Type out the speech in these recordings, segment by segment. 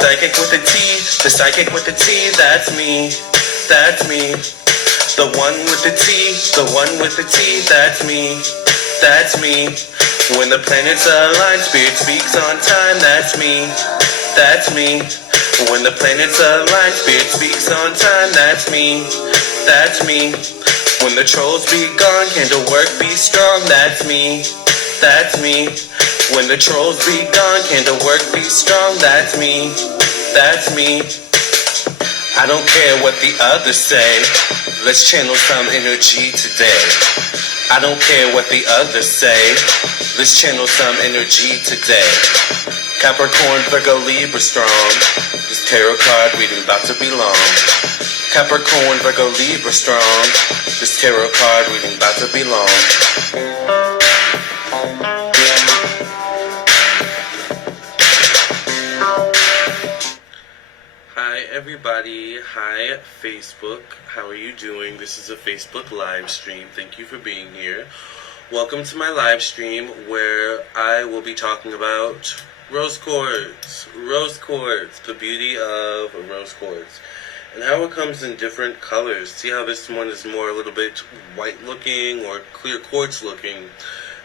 Psychic with the T, the psychic with the T, that's me, that's me. The one with the T, the one with the T, that's me, that's me. When the planets align, spirit speaks on time, that's me, that's me. When the planets align, spirit speaks on time, that's me, that's me. When the trolls be gone, candle work be strong, that's me, that's me. When the trolls be gone, candle work be strong, that's me, that's me. I don't care what the others say, let's channel some energy today. I don't care what the others say, let's channel some energy today. Capricorn, Virgo, Libra strong, this tarot card reading about to be long. Capricorn, Virgo, Libra strong, this tarot card reading about to be long. Hi everybody, hi Facebook, how are you doing? This is a Facebook live stream. Thank you for being here. Welcome to my live stream where I will be talking about rose quartz, the beauty of rose quartz, and how it comes in different colors. See how this one is more a little bit white looking or clear quartz looking.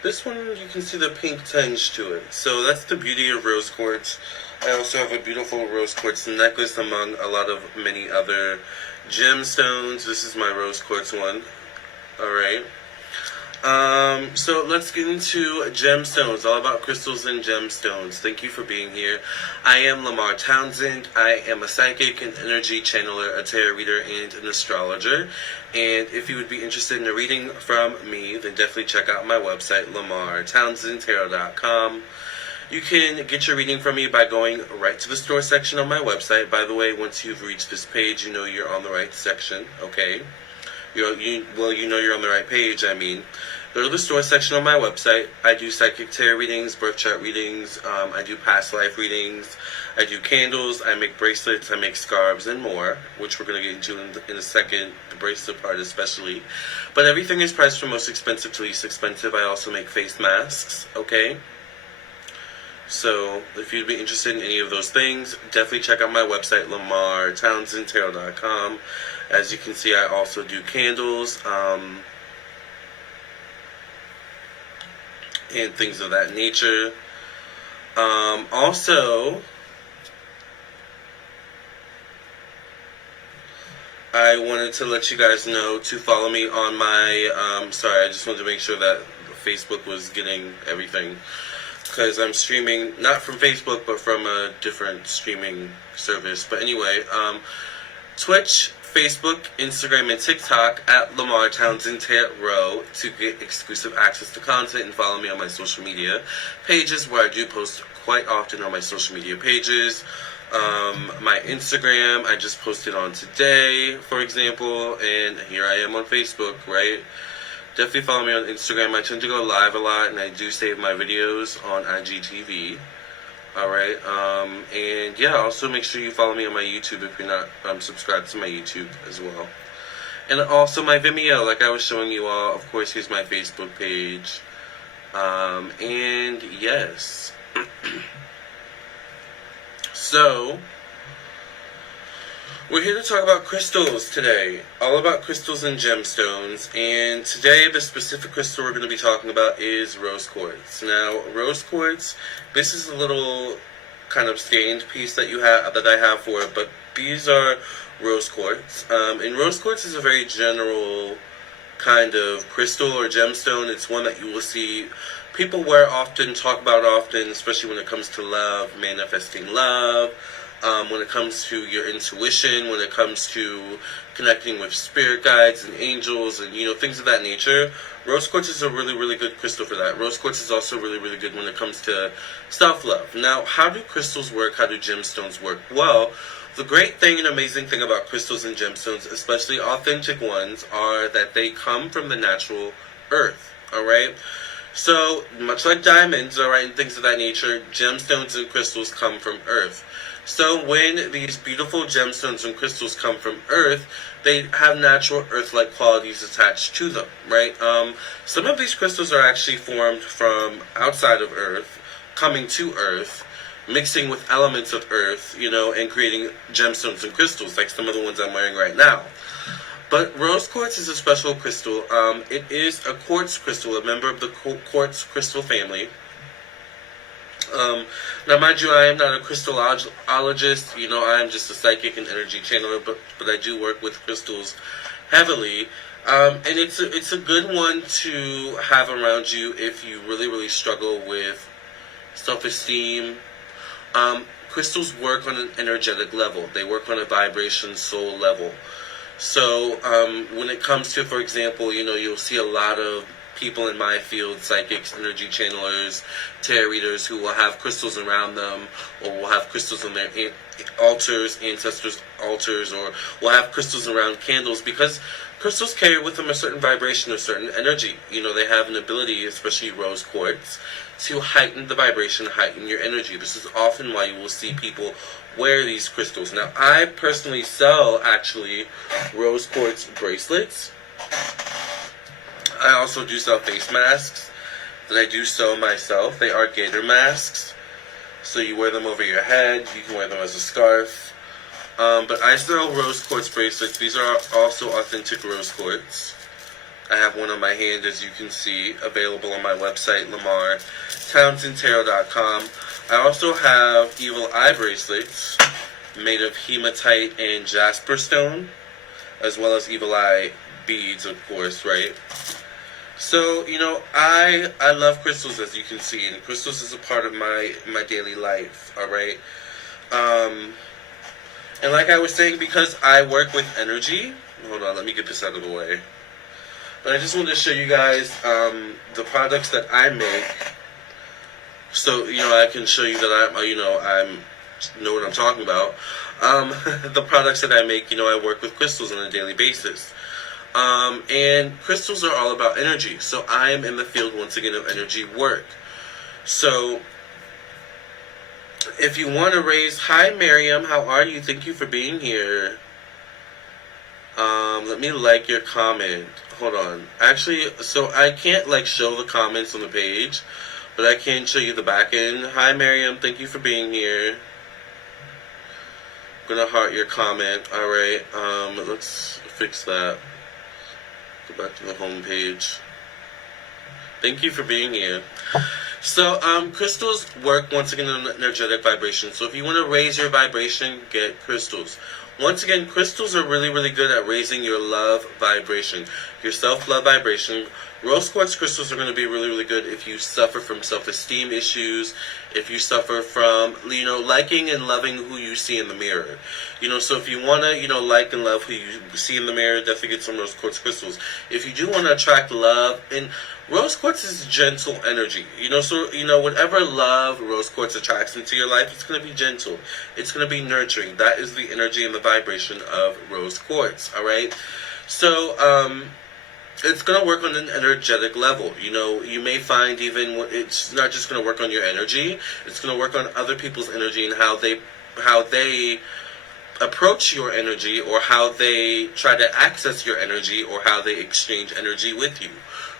This one, you can see the pink tinge to it. So that's the beauty of rose quartz. I also have a beautiful rose quartz necklace among a lot of many other gemstones. This is my rose quartz one. Alright. So let's get into gemstones, all about crystals and gemstones. Thank you for being here. I am Lamarr Townsend. I am a psychic, an energy channeler, a tarot reader, and an astrologer. And if you would be interested in a reading from me, then definitely check out my website, lamarrtownsendtarot.com. You can get your reading from me by going right to the store section on my website. By the way, once you've reached this page, you know you're on the right section, okay? You know you're on the right page, I mean. Go to the store section on my website. I do psychic tarot readings, birth chart readings, I do past life readings, I do candles, I make bracelets, I make scarves, and more, which we're going to get into in a second, the bracelet part especially. But everything is priced from most expensive to least expensive. I also make face masks, okay? So, if you'd be interested in any of those things, definitely check out my website, lamarrtownsendtarot.com. As you can see, I also do candles, and things of that nature. Also, I wanted to let you guys know to follow me on my, sorry, I just wanted to make sure that Facebook was getting everything. Because I'm streaming, not from Facebook, but from a different streaming service. But anyway, Twitch, Facebook, Instagram, and TikTok at Lamarr Townsend Tarot to get exclusive access to content and follow me on my social media pages where I do post quite often on my social media pages. My Instagram, I just posted on today, for example, and here I am on Facebook, right? Definitely follow me on Instagram. I tend to go live a lot, and I do save my videos on IGTV. Alright, and yeah, also make sure you follow me on my YouTube if you're not subscribed to my YouTube as well. And also my Vimeo, like I was showing you all. Of course, here's my Facebook page. And yes. So, we're here to talk about crystals today, all about crystals and gemstones, and today the specific crystal we're going to be talking about is rose quartz. Now, rose quartz, this is a little kind of stained piece that I have for it, but these are rose quartz, and rose quartz is a very general kind of crystal or gemstone. It's one that you will see people wear often, talk about often, especially when it comes to love, manifesting love. When it comes to your intuition, when it comes to connecting with spirit guides and angels and, things of that nature. Rose quartz is a really, really good crystal for that. Rose quartz is also really, really good when it comes to self-love. Now, how do crystals work? How do gemstones work? Well, the great thing and amazing thing about crystals and gemstones, especially authentic ones, are that they come from the natural earth, alright? So, much like diamonds, alright, and things of that nature, gemstones and crystals come from earth. So when these beautiful gemstones and crystals come from Earth, they have natural Earth-like qualities attached to them, right? Some of these crystals are actually formed from outside of Earth, coming to Earth, mixing with elements of earth, you know, and creating gemstones and crystals, like some of the ones I'm wearing right now. But rose quartz is a special crystal. It is a quartz crystal, a member of the quartz crystal family. Now, mind you, I am not a crystallologist. You know, I am just a psychic and energy channeler, but I do work with crystals heavily. And it's a good one to have around you if you really struggle with self-esteem. Crystals work on an energetic level. They work on a vibration soul level. So when it comes to, for example, you know, you'll see a lot of people in my field, psychics, energy channelers, tarot readers, who will have crystals around them, or will have crystals on their altars, ancestors' altars, or will have crystals around candles, because crystals carry with them a certain vibration, a certain energy. You know, they have an ability, especially rose quartz, to heighten the vibration, heighten your energy. This is often why you will see people wear these crystals. Now, I personally sell, actually, rose quartz bracelets. I also do sell face masks that I do sew myself. They are gator masks, so you wear them over your head. You can wear them as a scarf. But I sell rose quartz bracelets. These are also authentic rose quartz. I have one on my hand, as you can see, available on my website, LamarrTownsendTarot.com. I also have evil eye bracelets made of hematite and jasper stone, as well as evil eye beads, of course, right? So, you know, I love crystals, as you can see, and crystals is a part of my daily life, alright? And like I was saying, because I work with energy, hold on, let me get this out of the way. But I just wanted to show you guys the products that I make, so, you know, I can show you that I know what I'm talking about. The products that I make, you know, I work with crystals on a daily basis. And crystals are all about energy. So I am in the field, once again, of energy work. So if you want to raise... Hi, Miriam. How are you? Thank you for being here. Let me like your comment. Hold on. Actually, so I can't, like, show the comments on the page, but I can show you the back end. Hi, Miriam. Thank you for being here. I'm going to heart your comment. Alright. Let's fix that. Go back to the home page. Thank you for being here. So, crystals work, once again, on energetic vibration. So if you want to raise your vibration, get crystals. Once again, crystals are really good at raising your love vibration, your self-love vibration. Rose quartz crystals are going to be really good if you suffer from self-esteem issues, if you suffer from, you know, liking and loving who you see in the mirror. You know, so if you want to, you know, like and love who you see in the mirror, definitely get some rose quartz crystals. If you do want to attract love, and rose quartz is gentle energy, you know, so, you know, whatever love rose quartz attracts into your life, it's going to be gentle. It's going to be nurturing. That is the energy and the vibration of rose quartz, alright? So, it's going to work on an energetic level. You know, you may find even it's not just going to work on your energy, it's going to work on other people's energy and how they approach your energy, or how they try to access your energy, or how they exchange energy with you.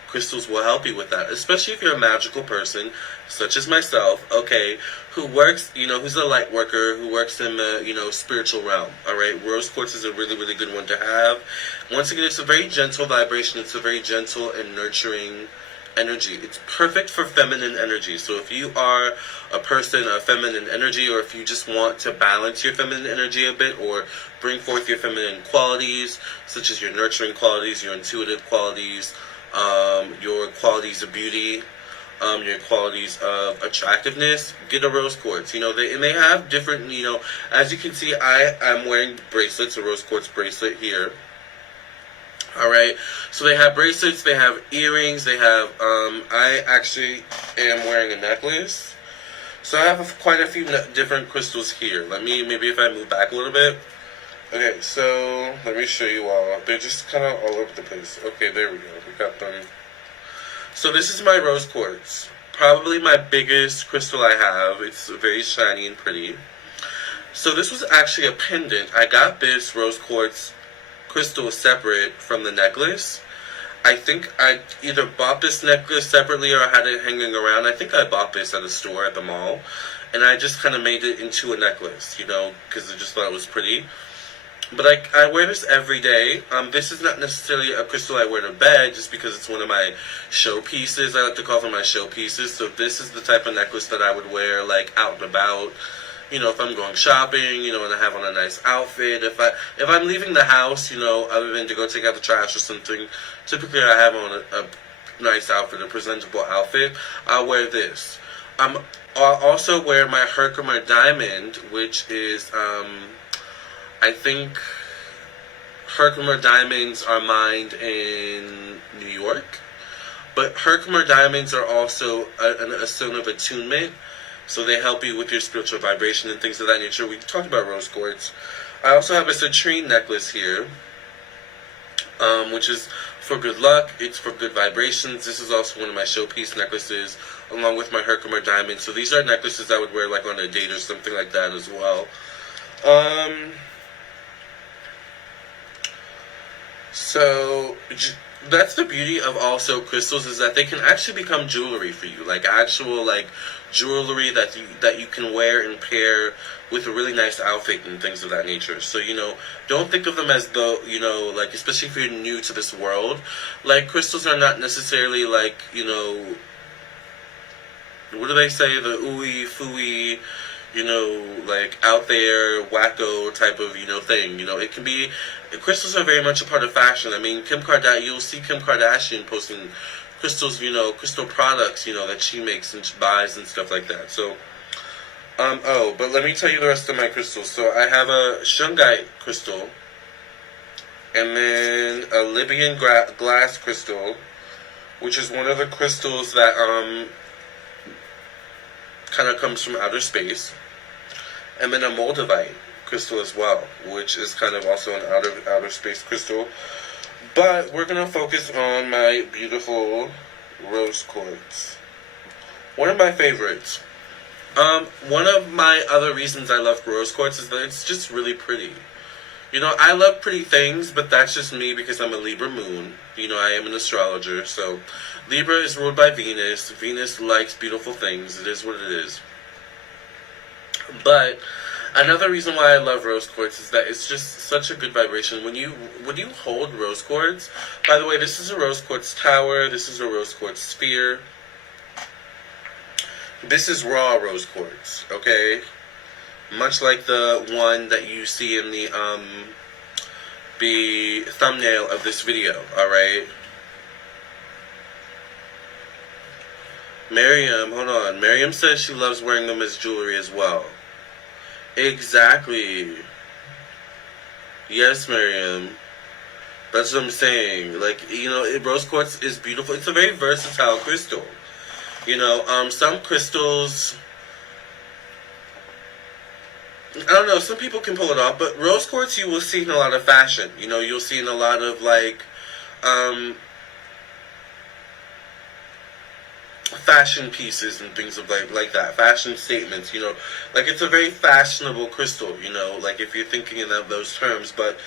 Crystals will help you with that, especially if you're a magical person, such as myself, okay, who works, you know, who's a light worker, who works in the, you know, spiritual realm, alright? Rose quartz is a really good one to have. Once again, it's a very gentle vibration, it's a very gentle and nurturing energy. It's perfect for feminine energy. So if you are a person of feminine energy, or if you just want to balance your feminine energy a bit, or bring forth your feminine qualities, such as your nurturing qualities, your intuitive qualities, your qualities of beauty, your qualities of attractiveness, get a rose quartz. You know, they have different, you know, as you can see, I'm wearing bracelets, a rose quartz bracelet here. Alright, so they have bracelets, they have earrings, they have, I actually am wearing a necklace. So I have quite a few different crystals here. Maybe if I move back a little bit. Okay, so let me show you all. They're just kind of all over the place. Okay, there we go. We got them. So this is my rose quartz. Probably my biggest crystal I have. It's very shiny and pretty. So this was actually a pendant. I got this rose quartz crystal separate from the necklace. I think I either bought this necklace separately or I had it hanging around. I think I bought this at a store at the mall, and I just kind of made it into a necklace, you know, because I just thought it was pretty. But I wear this every day. This is not necessarily a crystal I wear to bed, just because it's one of my showpieces. I like to call them my showpieces. So this is the type of necklace that I would wear, like, out and about. You know, if I'm going shopping, you know, and I have on a nice outfit. If I'm leaving the house, you know, other than to go take out the trash or something, typically I have on a nice outfit, a presentable outfit. I'll wear this. I'll also wear my Herkimer diamond, which is, I think Herkimer diamonds are mined in New York. But Herkimer diamonds are also a stone of attunement. So they help you with your spiritual vibration and things of that nature. We talked about rose quartz. I also have a citrine necklace here, which is for good luck. It's for good vibrations. This is also one of my showpiece necklaces, along with my Herkimer diamond. So these are necklaces I would wear like on a date or something like that as well. So that's the beauty of also crystals, is that they can actually become jewelry for you, like actual like jewelry that you can wear and pair with a really nice outfit and things of that nature. So, you know, don't think of them as though, you know, like, especially if you're new to this world, like, crystals are not necessarily like, you know, what do they say, the ooey fooey, you know, like, out there, wacko type of, you know, thing. You know, it can be, crystals are very much a part of fashion. I mean, you'll see Kim Kardashian posting crystals, you know, crystal products, you know, that she makes and she buys and stuff like that. So, but let me tell you the rest of my crystals. So, I have a shungite crystal, and then a Libyan glass crystal, which is one of the crystals that, kind of comes from outer space. And then a moldavite crystal as well, which is kind of also an outer space crystal. But we're going to focus on my beautiful rose quartz. One of my favorites. One of my other reasons I love rose quartz is that it's just really pretty. You know, I love pretty things, but that's just me because I'm a Libra moon. You know, I am an astrologer, so Libra is ruled by Venus. Venus likes beautiful things. It is what it is. But another reason why I love rose quartz is that it's just such a good vibration. When you hold rose quartz, by the way, this is a rose quartz tower, this is a rose quartz sphere. This is raw rose quartz, okay? Much like the one that you see in the thumbnail of this video, alright? Miriam, hold on. Miriam says she loves wearing them as jewelry as well. Exactly. Yes, Miriam. That's what I'm saying. Like, you know, rose quartz is beautiful. It's a very versatile crystal. You know, some crystals, I don't know, some people can pull it off, but rose quartz you will see in a lot of fashion. You know, you'll see in a lot of, like, fashion pieces and things of like that, fashion statements, you know, like it's a very fashionable crystal, you know, like if you're thinking in those terms. But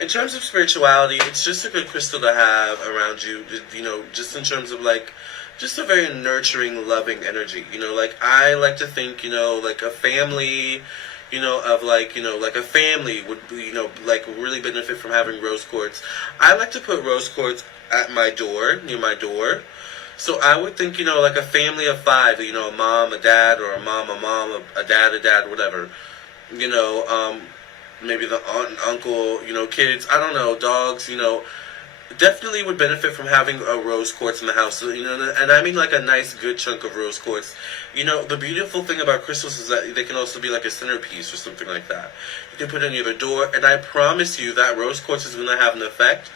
in terms of spirituality, it's just a good crystal to have around you, you know, just in terms of like, just a very nurturing, loving energy, you know, like I like to think, you know, like a family, you know, of like, you know, like a family would, you know, like really benefit from having rose quartz. I like to put rose quartz at my door, near my door. So I would think, you know, like a family of 5, you know, a mom, a dad, or a mom, a dad, whatever. You know, maybe the aunt and uncle, you know, kids, I don't know, dogs, you know, definitely would benefit from having a rose quartz in the house. So, you know, and I mean like a nice good chunk of rose quartz. You know, the beautiful thing about crystals is that they can also be like a centerpiece or something like that. You can put it near the door, and I promise you that rose quartz is going to have an effect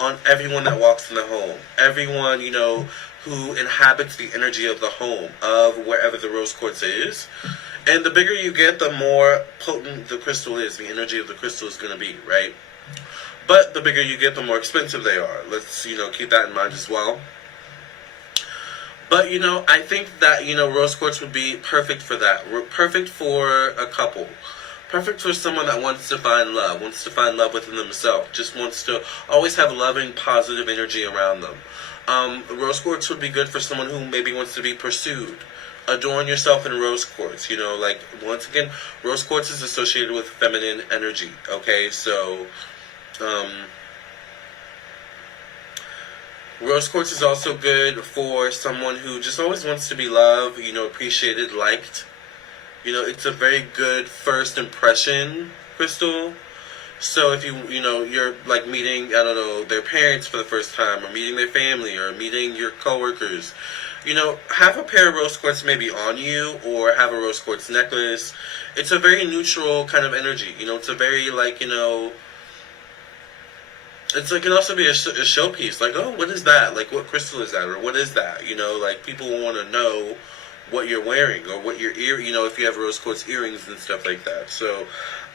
on everyone that walks in the home. Everyone, you know, who inhabits the energy of the home, of wherever the rose quartz is. And the bigger you get, the more potent the crystal is. The energy of the crystal is going to be, right? But the bigger you get, the more expensive they are. Let's, you know, keep that in mind as well. But, you know, I think that, you know, rose quartz would be perfect for that. Perfect for a couple. Perfect for someone that wants to find love within themselves, just wants to always have loving, positive energy around them. Rose quartz would be good for someone who maybe wants to be pursued. Adorn yourself in rose quartz. You know, like, once again, rose quartz is associated with feminine energy, okay? So, rose quartz is also good for someone who just always wants to be loved, you know, appreciated, liked. You know, it's a very good first impression crystal. So if you're like meeting, I don't know, their parents for the first time, or meeting their family, or meeting your coworkers, you know, have a pair of rose quartz maybe on you, or have a rose quartz necklace. It's a very neutral kind of energy. You know, it's a very, like, you know, it's like, it can also be a showpiece. Like, oh, what is that? Like, what crystal is that? Or what is that? You know, like, people want to know what you're wearing, or what your you know, if you have rose quartz earrings and stuff like that. So,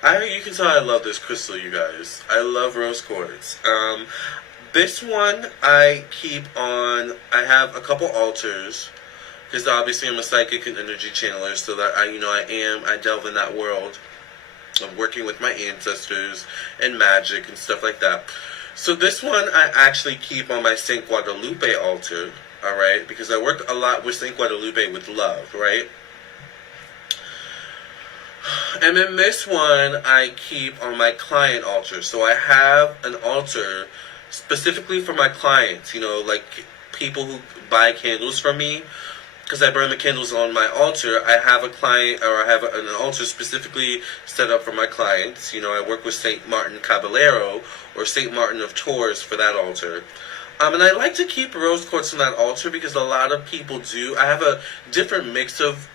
you can tell I love this crystal, you guys. I love rose quartz. This one I keep on. I have a couple altars, because obviously I'm a psychic and energy channeler, so that I delve in that world of working with my ancestors and magic and stuff like that. So this one I actually keep on my Saint Guadalupe altar. Alright, because I work a lot with Saint Guadalupe with love, right? And then this one I keep on my client altar. So I have an altar specifically for my clients, you know, like people who buy candles from me, because I burn the candles on my altar. I have a client, or I have an altar specifically set up for my clients. You know, I work with Saint Martin Caballero, or Saint Martin of Tours for that altar. And I like to keep rose quartz on that altar because a lot of people do. I have a different mix of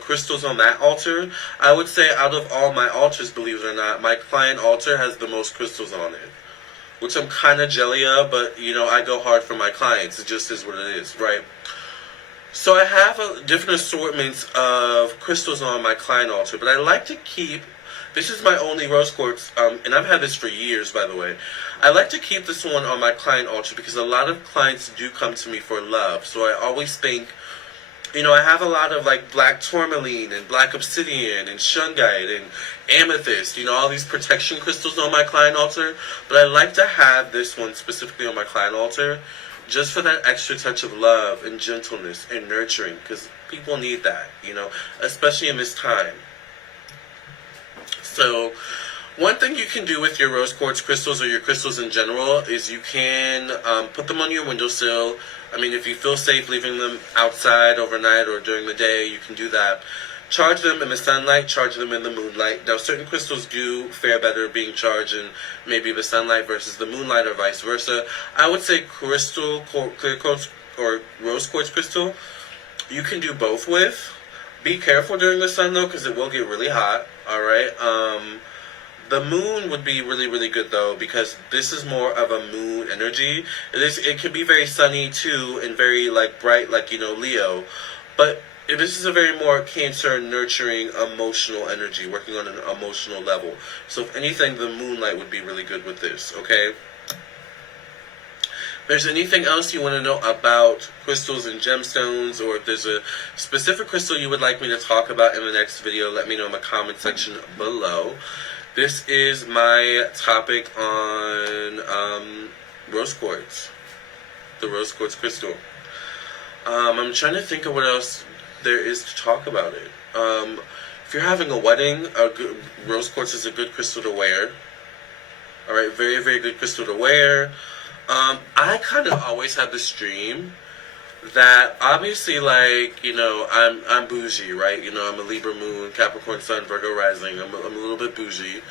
crystals on that altar. I would say out of all my altars, believe it or not, my client altar has the most crystals on it, which I'm kind of jelly of, but, you know, I go hard for my clients. It just is what it is, right? So I have different assortments of crystals on my client altar, but I like to keep. This is my only rose quartz, and I've had this for years, by the way. I like to keep this one on my client altar because a lot of clients do come to me for love. So I always think, you know, I have a lot of, like, black tourmaline and black obsidian and shungite and amethyst, you know, all these protection crystals on my client altar. But I like to have this one specifically on my client altar just for that extra touch of love and gentleness and nurturing, because people need that, you know, especially in this time. So, one thing you can do with your rose quartz crystals, or your crystals in general, is you can put them on your windowsill. I mean, if you feel safe leaving them outside overnight or during the day, you can do that. Charge them in the sunlight, charge them in the moonlight. Now, certain crystals do fare better being charged in maybe the sunlight versus the moonlight, or vice versa. I would say crystal, clear quartz, or rose quartz crystal, you can do both with. Be careful during the sun, though, because it will get really hot. Alright, the moon would be really, really good, though, because this is more of a moon energy. It can be very sunny, too, and very, like, bright, like, you know, Leo. But this is a very more Cancer, nurturing, emotional energy, working on an emotional level. So, if anything, the moonlight would be really good with this, okay? If there's anything else you want to know about crystals and gemstones, or if there's a specific crystal you would like me to talk about in the next video, let me know in the comment section below. This is my topic on rose quartz, the rose quartz crystal. I'm trying to think of what else there is to talk about it. If you're having a wedding, rose quartz is a good crystal to wear. Alright, very, very good crystal to wear. I kind of always have this dream that, obviously, like, you know, I'm bougie, right? You know, I'm a Libra moon, Capricorn sun, Virgo rising. I'm a little bit bougie,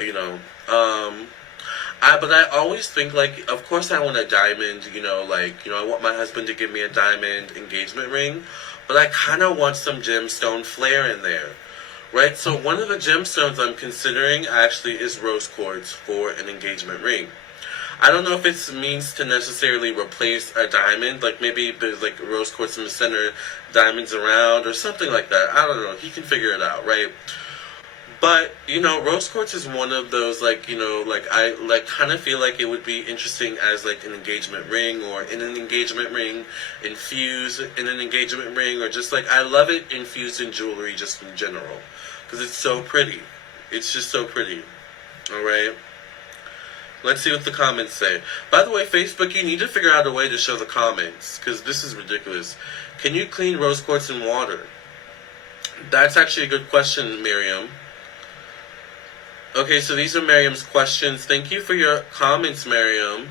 you know. But I always think, like, of course I want a diamond, you know, like, you know, I want my husband to give me a diamond engagement ring, but I kind of want some gemstone flair in there, right? So one of the gemstones I'm considering actually is rose quartz for an engagement ring. I don't know if it means to necessarily replace a diamond, like maybe there's like rose quartz in the center, diamonds around, or something like that. I don't know. He can figure it out, right? But, you know, rose quartz is one of those, like, you know, like, I, like, kind of feel like it would be interesting as, like, an engagement ring, or in an engagement ring, infused in an engagement ring, or just, like, I love it infused in jewelry just in general, because it's so pretty. It's just so pretty. Alright? Let's see what the comments say. By the way, Facebook, you need to figure out a way to show the comments, because this is ridiculous. Can you clean rose quartz in water? That's actually a good question, Miriam. Okay, so these are Miriam's questions. Thank you for your comments, Miriam.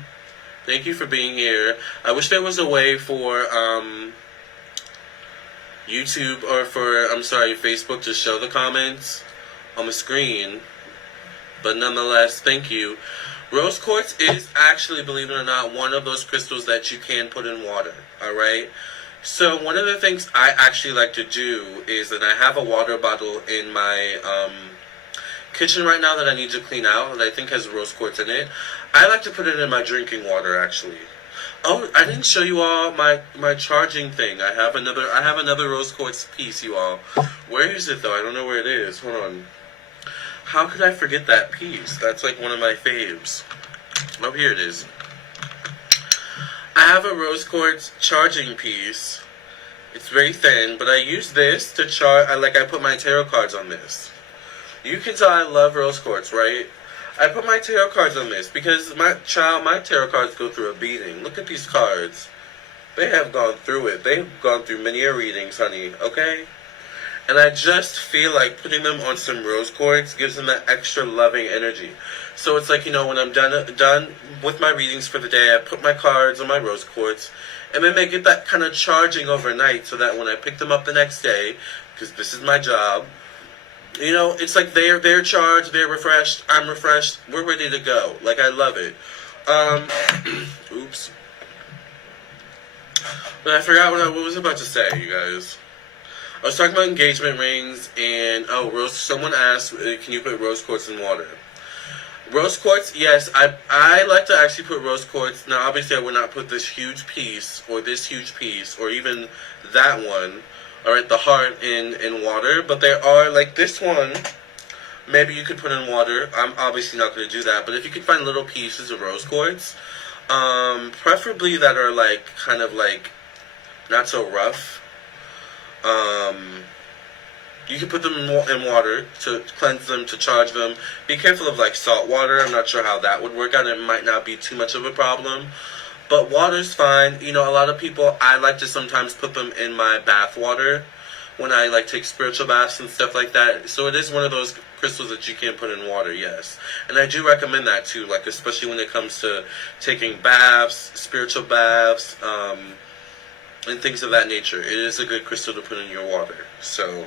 Thank you for being here. I wish there was a way for YouTube or for, Facebook to show the comments on the screen. But nonetheless, thank you. Rose quartz is actually, believe it or not, one of those crystals that you can put in water. Alright? So one of the things I actually like to do is that I have a water bottle in my kitchen right now that I need to clean out that I think has rose quartz in it. I like to put it in my drinking water, actually. Oh, I didn't show you all my charging thing. I have another rose quartz piece, you all. Where is it though? I don't know where it is. Hold on. How could I forget that piece? That's like one of my faves. Oh, here it is. I have a rose quartz charging piece. It's very thin, but I use this to charge. I put my tarot cards on this. You can tell I love rose quartz, right? I put my tarot cards on this because my tarot cards go through a beating. Look at these cards. They have gone through it. They've gone through many readings, honey, okay? And I just feel like putting them on some rose quartz gives them that extra loving energy. So it's like, when I'm done with my readings for the day, I put my cards on my rose quartz, and then they get that kind of charging overnight so that when I pick them up the next day, because this is my job, it's like they're charged, they're refreshed, I'm refreshed, we're ready to go. Like, I love it. Oops. But I forgot what I was about to say, you guys. I was talking about engagement rings, and someone asked, can you put rose quartz in water? Rose quartz, yes, I like to actually put rose quartz. Now, obviously, I would not put this huge piece, or even that one, alright, the heart in water, but there are, like this one, maybe you could put in water. I'm obviously not going to do that, but if you could find little pieces of rose quartz, preferably that are, kind of not so rough, you can put them in water to cleanse them, to charge them. Be careful of salt water. I'm not sure how that would work out. It might not be too much of a problem. But water's fine. A lot of people, I like to sometimes put them in my bath water when I take spiritual baths and stuff like that. So it is one of those crystals that you can put in water, yes. And I do recommend that too, especially when it comes to taking baths, spiritual baths, and things of that nature. It is a good crystal to put in your water. So,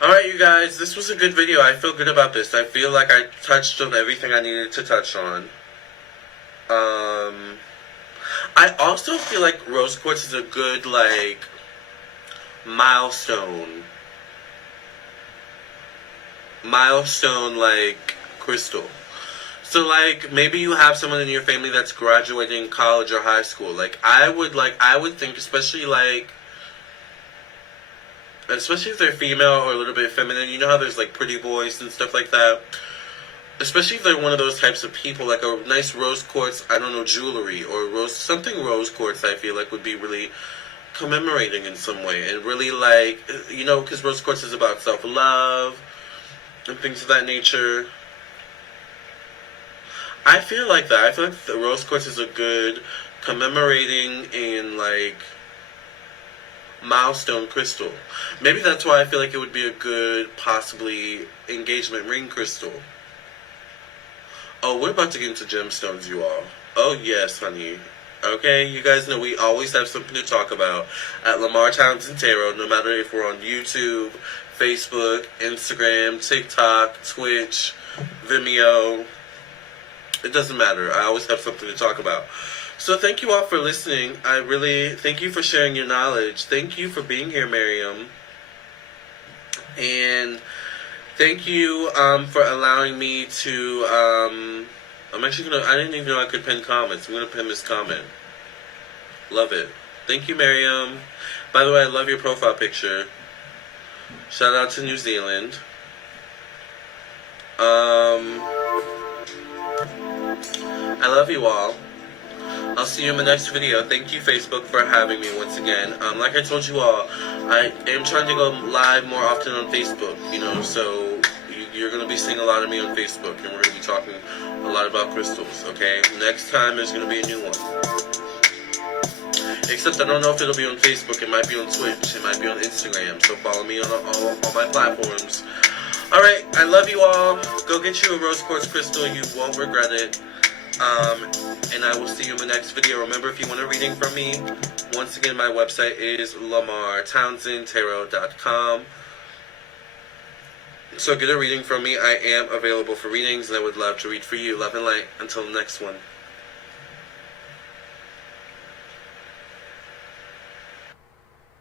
alright, you guys, this was a good video. I feel good about this. I feel like I touched on everything I needed to touch on. I also feel like rose quartz is a good, milestone, crystal. So, maybe you have someone in your family that's graduating college or high school. I would think, especially if they're female or a little bit feminine, you know how there's, pretty boys and stuff like that? Especially if they're one of those types of people, a nice rose quartz, I don't know, jewelry, or something rose quartz, I feel like would be really commemorating in some way. And really, because rose quartz is about self-love and things of that nature. I feel like that. I feel like the rose quartz is a good commemorating and, milestone crystal. Maybe that's why I feel like it would be a good, possibly, engagement ring crystal. Oh, we're about to get into gemstones, you all. Oh, yes, honey. Okay, you guys know we always have something to talk about at Lamarr Townsend Tarot, no matter if we're on YouTube, Facebook, Instagram, TikTok, Twitch, Vimeo. It doesn't matter. I always have something to talk about. So thank you all for listening. I really thank you for sharing your knowledge. Thank you for being here, Miriam. And thank you for allowing me to, I'm actually going to, I didn't even know I could pin comments. I'm going to pin this comment. Love it. Thank you, Miriam. By the way, I love your profile picture. Shout out to New Zealand. I love you all. I'll see you in the next video. Thank you, Facebook, for having me once again. Like I told you all, I am trying to go live more often on Facebook, you know, so you're going to be seeing a lot of me on Facebook, and we're going to be talking a lot about crystals, okay? Next time there's going to be a new one. Except I don't know if it'll be on Facebook. It might be on Twitch. It might be on Instagram. So follow me on all my platforms. Alright, I love you all. Go get you a rose quartz crystal. You won't regret it. And I will see you in the next video. Remember, if you want a reading from me, once again, my website is lamarrtownsendtarot.com. So get a reading from me. I am available for readings, and I would love to read for you. Love and light. Until the next one.